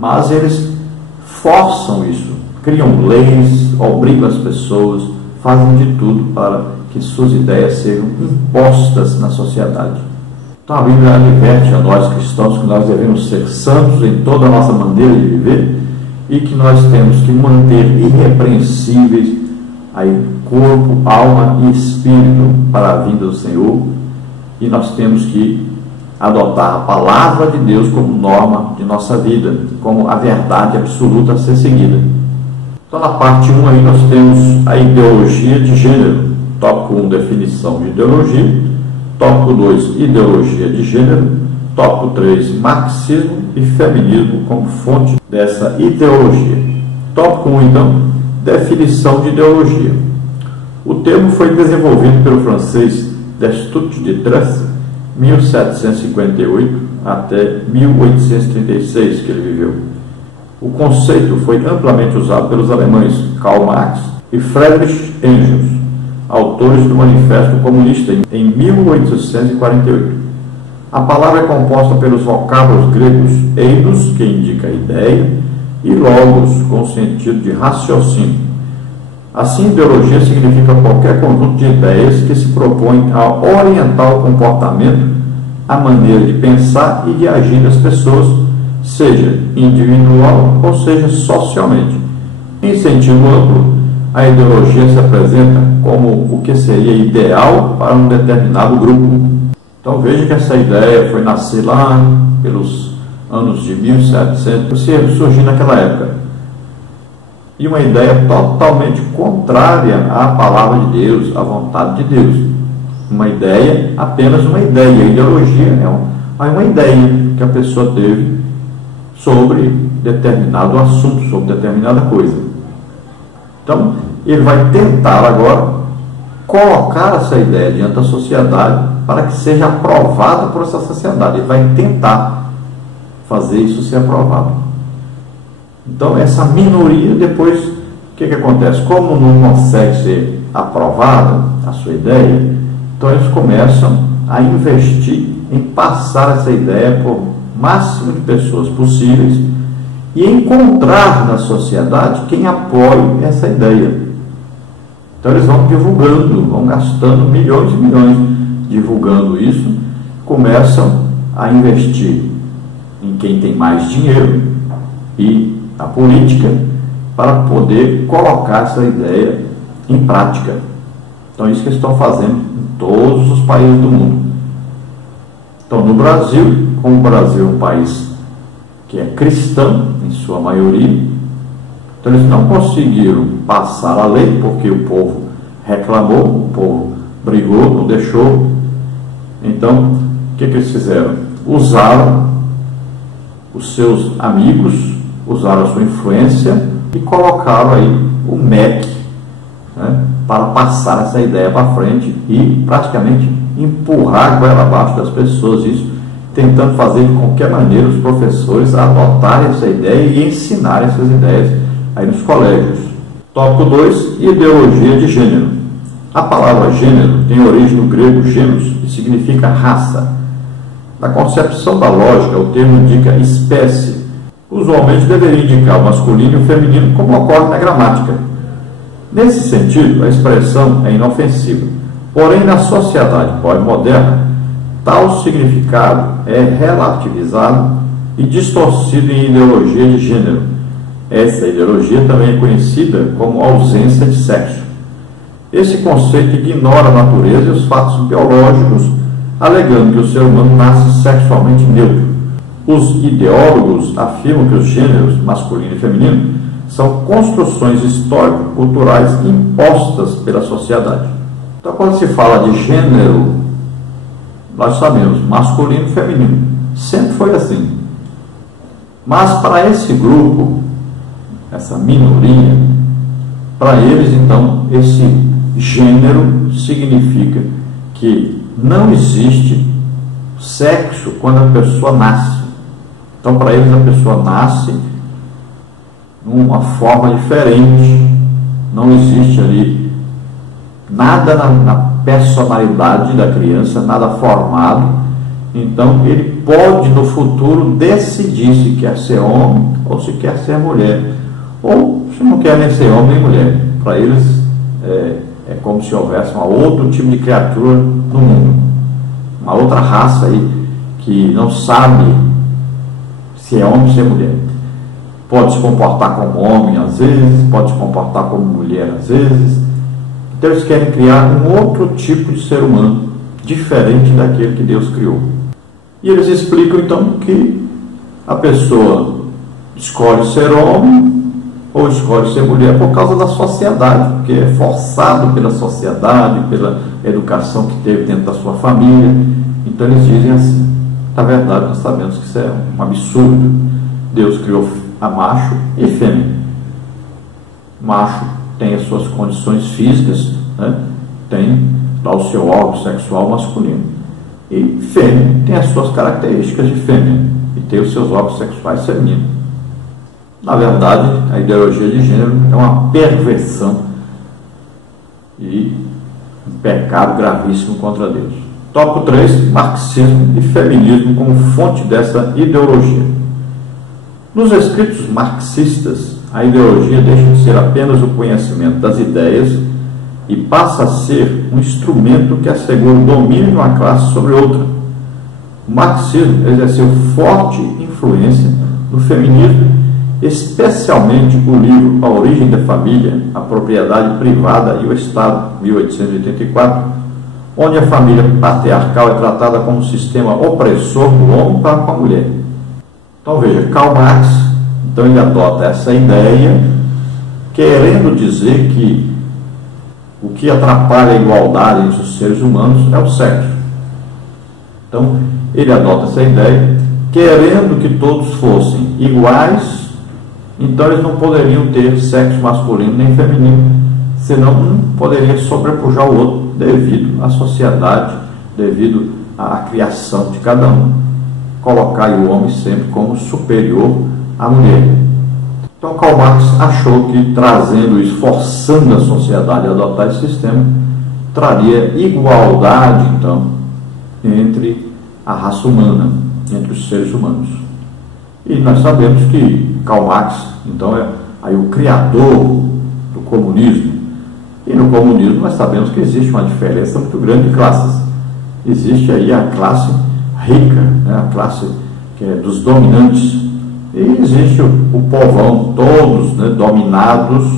Mas eles forçam isso, criam leis, obrigam as pessoas, fazem de tudo para que suas ideias sejam impostas na sociedade. Então a Bíblia adverte a nós cristãos que nós devemos ser santos em toda a nossa maneira de viver e que nós temos que manter irrepreensíveis aí corpo, alma e espírito para a vinda do Senhor, e nós temos que adotar a palavra de Deus como norma de nossa vida, como a verdade absoluta a ser seguida. Então na parte 1 aí nós temos a ideologia de gênero. Tópico 1, definição de ideologia. Tópico 2, ideologia de gênero. Tópico 3, marxismo e feminismo como fonte dessa ideologia. Tópico 1, então, definição de ideologia. O termo foi desenvolvido pelo francês Destutt de Tracy, 1758 até 1836, que ele viveu. O conceito foi amplamente usado pelos alemães Karl Marx e Friedrich Engels, autores do Manifesto Comunista, em 1848. A palavra é composta pelos vocábulos gregos eidos, que indica ideia, e logos, com sentido de raciocínio. Assim, ideologia significa qualquer conjunto de ideias que se propõe a orientar o comportamento, a maneira de pensar e de agir das pessoas, seja individual ou seja socialmente. Em sentido amplo, a ideologia se apresenta como o que seria ideal para um determinado grupo. Então veja que essa ideia foi nascer lá pelos anos de 1700, surgiu naquela época. E uma ideia totalmente contrária à palavra de Deus, à vontade de Deus. Uma ideia, apenas uma ideia. A ideologia é uma ideia que a pessoa teve sobre determinado assunto, sobre determinada coisa. Então, ele vai tentar agora colocar essa ideia diante da sociedade para que seja aprovada por essa sociedade. Ele vai tentar fazer isso ser aprovado. Então, essa minoria, depois, o que acontece? Como não consegue ser aprovada a sua ideia, então eles começam a investir em passar essa ideia por máximo de pessoas possíveis e encontrar na sociedade quem apoie essa ideia. Então eles vão divulgando, vão gastando milhões e milhões divulgando isso, começam a investir em quem tem mais dinheiro e a política para poder colocar essa ideia em prática. Então isso que eles estão fazendo em todos os países do mundo. Então no Brasil, como o Brasil é um país que é cristão em sua maioria, então eles não conseguiram passar a lei porque o povo reclamou, o povo brigou, não deixou. Então o que eles fizeram? Usaram os seus amigos, usaram a sua influência e colocaram aí o MEC, né, para passar essa ideia para frente e praticamente empurrar a goela abaixo das pessoas, isso tentando fazer de qualquer maneira os professores adotarem essa ideia e ensinarem essas ideias aí nos colégios. Tópico 2, ideologia de gênero. A palavra gênero tem origem no grego gêneros, que significa raça. Na concepção da lógica, o termo indica espécie. Usualmente deveria indicar o masculino e o feminino, como ocorre na gramática. Nesse sentido, a expressão é inofensiva. Porém, na sociedade pós-moderna, tal significado é relativizado e distorcido em ideologia de gênero. Essa ideologia também é conhecida como ausência de sexo. Esse conceito ignora a natureza e os fatos biológicos, alegando que o ser humano nasce sexualmente neutro. Os ideólogos afirmam que os gêneros masculino e feminino são construções histórico-culturais impostas pela sociedade. Então, quando se fala de gênero, nós sabemos, masculino e feminino. Sempre foi assim. Mas para esse grupo, essa minoria, para eles, então, esse gênero significa que não existe sexo quando a pessoa nasce. Então, para eles, a pessoa nasce numa forma diferente. Não existe ali nada na personalidade da criança, nada formado. Então, ele pode no futuro decidir se quer ser homem ou se quer ser mulher, ou se não quer nem ser homem nem mulher. Para eles é como se houvesse um outro tipo de criatura no mundo, uma outra raça aí que não sabe se é homem ou se é mulher. Pode se comportar como homem às vezes, pode se comportar como mulher às vezes. Então eles querem criar um outro tipo de ser humano, diferente daquele que Deus criou. E eles explicam então que a pessoa escolhe ser homem ou escolhe ser mulher por causa da sociedade, porque é forçado pela sociedade, pela educação que teve dentro da sua família. Então eles dizem assim: na verdade nós sabemos que isso é um absurdo. Deus criou a macho e fêmea. Macho tem as suas condições físicas, né? Tem lá o seu órgão sexual masculino, e fêmea tem as suas características de fêmea e tem os seus órgãos sexuais femininos. Na verdade, a ideologia de gênero é uma perversão e um pecado gravíssimo contra Deus. Tópico 3, marxismo e feminismo como fonte dessa ideologia. Nos escritos marxistas, a ideologia deixa de ser apenas o conhecimento das ideias e passa a ser um instrumento que assegura o domínio de uma classe sobre outra. O marxismo exerceu forte influência no feminismo, especialmente o livro A Origem da Família, a Propriedade Privada e o Estado, 1884, onde a família patriarcal é tratada como um sistema opressor do homem para com a mulher. Então veja, Karl Marx, então ele adota essa ideia, querendo dizer que o que atrapalha a igualdade entre os seres humanos é o sexo. Então ele adota essa ideia, querendo que todos fossem iguais. Então eles não poderiam ter sexo masculino nem feminino, senão um poderia sobrepujar o outro devido à sociedade, devido à criação de cada um, colocar o homem sempre como superior à mulher. Então Karl Marx achou que trazendo isso, forçando a sociedade a adotar esse sistema, traria igualdade então entre a raça humana, entre os seres humanos. E nós sabemos que Karl Marx, então, é aí o criador do comunismo. E no comunismo nós sabemos que existe uma diferença muito grande de classes. Existe aí a classe rica, né, a classe que é dos dominantes, e existe o povão, todos, né, dominados,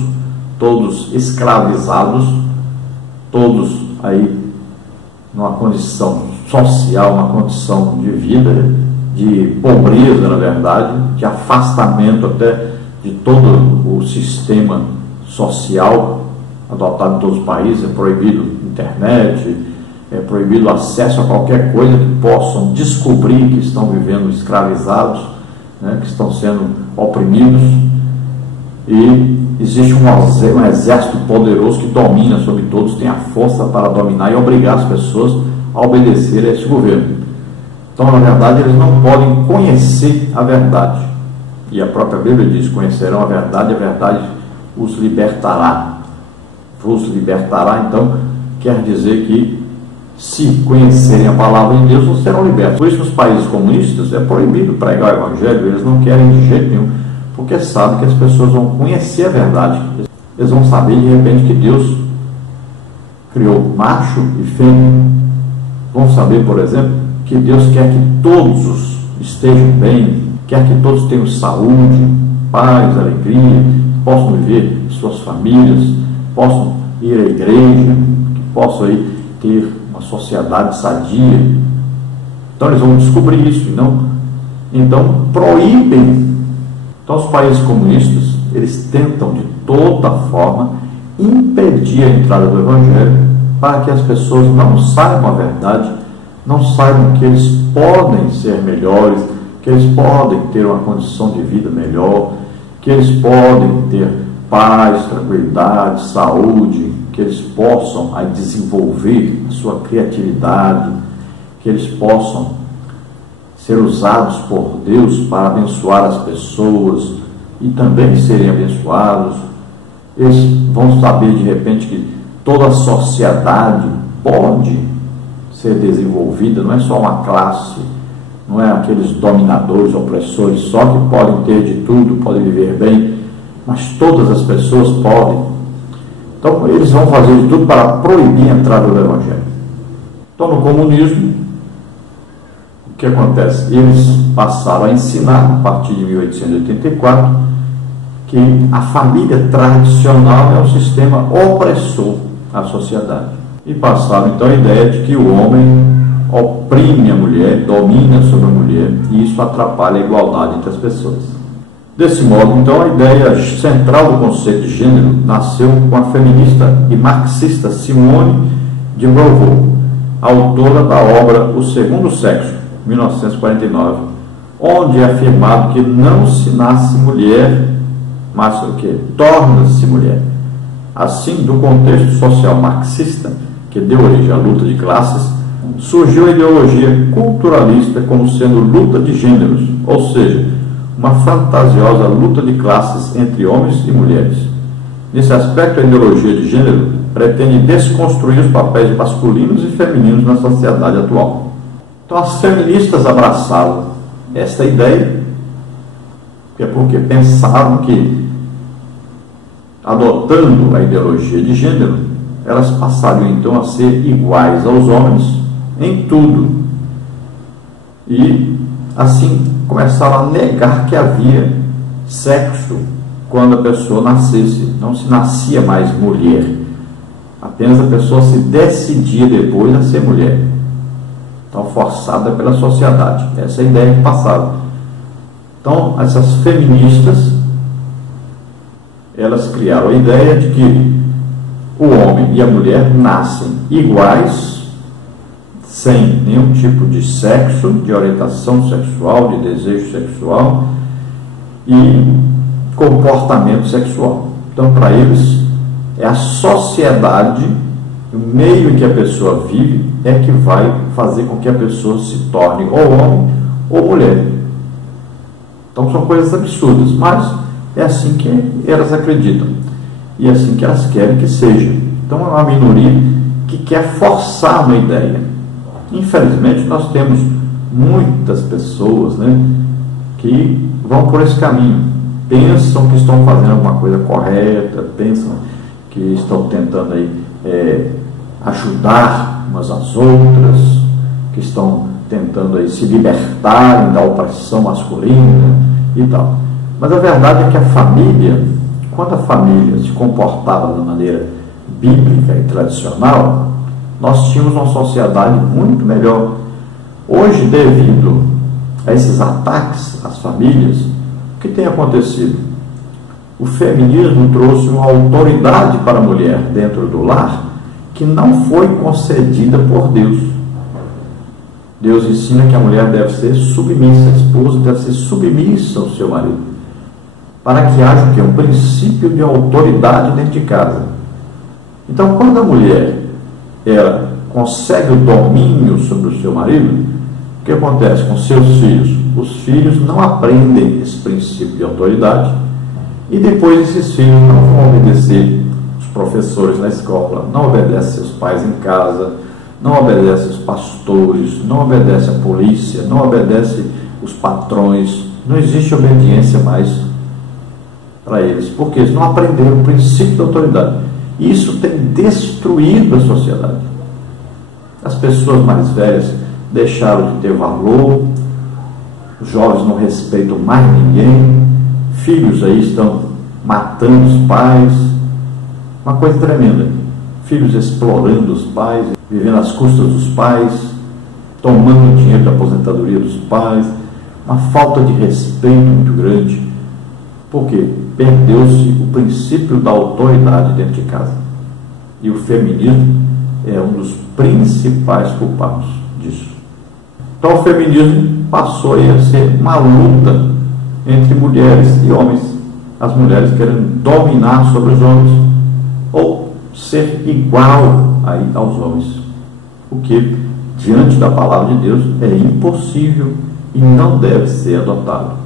todos escravizados, todos aí numa condição social, uma condição de vida, de pobreza, na verdade, de afastamento até de todo o sistema social adotado em todos os países. É proibido internet, é proibido acesso a qualquer coisa que possam descobrir que estão vivendo escravizados, né, que estão sendo oprimidos. E existe um exército poderoso que domina sobre todos, tem a força para dominar e obrigar as pessoas a obedecer a esse governo. Então, na verdade, eles não podem conhecer a verdade. E a própria Bíblia diz: conhecerão a verdade os libertará. Vos libertará, então, quer dizer que, se conhecerem a palavra de Deus, vocês serão libertos. Por isso, nos países comunistas, é proibido pregar o Evangelho. Eles não querem de jeito nenhum, porque sabem que as pessoas vão conhecer a verdade. Eles vão saber, de repente, que Deus criou macho e fêmea. Vão saber, por exemplo, que Deus quer que todos estejam bem, quer que todos tenham saúde, paz, alegria, possam viver suas famílias, possam ir à igreja, que possam aí ter uma sociedade sadia. Então eles vão descobrir isso, então proíbem. Então os países comunistas, eles tentam de toda forma impedir a entrada do Evangelho, para que as pessoas não saibam a verdade, não saibam que eles podem ser melhores, que eles podem ter uma condição de vida melhor, que eles podem ter paz, tranquilidade, saúde, que eles possam aí desenvolver a sua criatividade, que eles possam ser usados por Deus para abençoar as pessoas e também serem abençoados. Eles vão saber de repente que toda a sociedade pode ser desenvolvida, não é só uma classe não é aqueles dominadores, opressores só que podem ter de tudo, podem viver bem, mas todas as pessoas podem. Então eles vão fazer de tudo para proibir a entrada do Evangelho. Então no comunismo, o que acontece? Eles passaram a ensinar, a partir de 1884, que a família tradicional é um sistema opressor à sociedade. E passaram então a ideia de que o homem oprime a mulher, domina sobre a mulher, e isso atrapalha a igualdade entre as pessoas. Desse modo, então, a ideia central do conceito de gênero nasceu com a feminista e marxista Simone de Beauvoir, autora da obra O Segundo Sexo, 1949, onde é afirmado que não se nasce mulher, mas o que? Torna-se mulher. Assim, do contexto social marxista, que deu origem à luta de classes, surgiu a ideologia culturalista como sendo luta de gêneros, ou seja, uma fantasiosa luta de classes entre homens e mulheres. Nesse aspecto, a ideologia de gênero pretende desconstruir os papéis masculinos e femininos na sociedade atual. Então, as feministas abraçaram esta ideia, porque pensaram que, adotando a ideologia de gênero, elas passariam então a ser iguais aos homens em tudo. E assim começaram a negar que havia sexo quando a pessoa nascesse. Não se nascia mais mulher, apenas a pessoa se decidia depois a ser mulher. Então, forçada pela sociedade. Essa é a ideia que passaram. Então, essas feministas, elas criaram a ideia de que o homem e a mulher nascem iguais, sem nenhum tipo de sexo, de orientação sexual, de desejo sexual e comportamento sexual. Então, para eles, é a sociedade, o meio em que a pessoa vive, é que vai fazer com que a pessoa se torne ou homem ou mulher. Então, são coisas absurdas, mas é assim que elas acreditam e é assim que elas querem que seja. Então, é uma minoria que quer forçar uma ideia. Infelizmente, nós temos muitas pessoas, que vão por esse caminho, pensam que estão fazendo alguma coisa correta, pensam que estão tentando ajudar umas às outras, que estão tentando se libertarem da opressão masculina e tal. Mas a verdade é que a família, quando a família se comportava da maneira bíblica e tradicional, nós tínhamos uma sociedade muito melhor. Hoje, devido a esses ataques às famílias, o que tem acontecido? O feminismo trouxe uma autoridade para a mulher dentro do lar que não foi concedida por Deus. Deus ensina que a mulher deve ser submissa, a esposa deve ser submissa ao seu marido, para que haja o quê? Um princípio de autoridade dentro de casa. Então, quando a mulher ela consegue o domínio sobre o seu marido, o que acontece com seus filhos? Os filhos não aprendem esse princípio de autoridade e depois esses filhos não vão obedecer os professores na escola, não obedecem seus pais em casa, não obedecem os pastores, não obedecem a polícia, não obedecem os patrões, não existe obediência mais para eles, porque eles não aprenderam o princípio da autoridade. Isso tem destruído a sociedade. As pessoas mais velhas deixaram de ter valor, os jovens não respeitam mais ninguém, filhos aí estão matando os pais, uma coisa tremenda. Filhos explorando os pais, vivendo às custas dos pais, tomando dinheiro da aposentadoria dos pais, uma falta de respeito muito grande. Por quê? Perdeu-se o princípio da autoridade dentro de casa. E o feminismo é um dos principais culpados disso. Então o feminismo passou a ser uma luta entre mulheres e homens. As mulheres querendo dominar sobre os homens ou ser igual aos homens. O que, diante da palavra de Deus, é impossível e não deve ser adotado.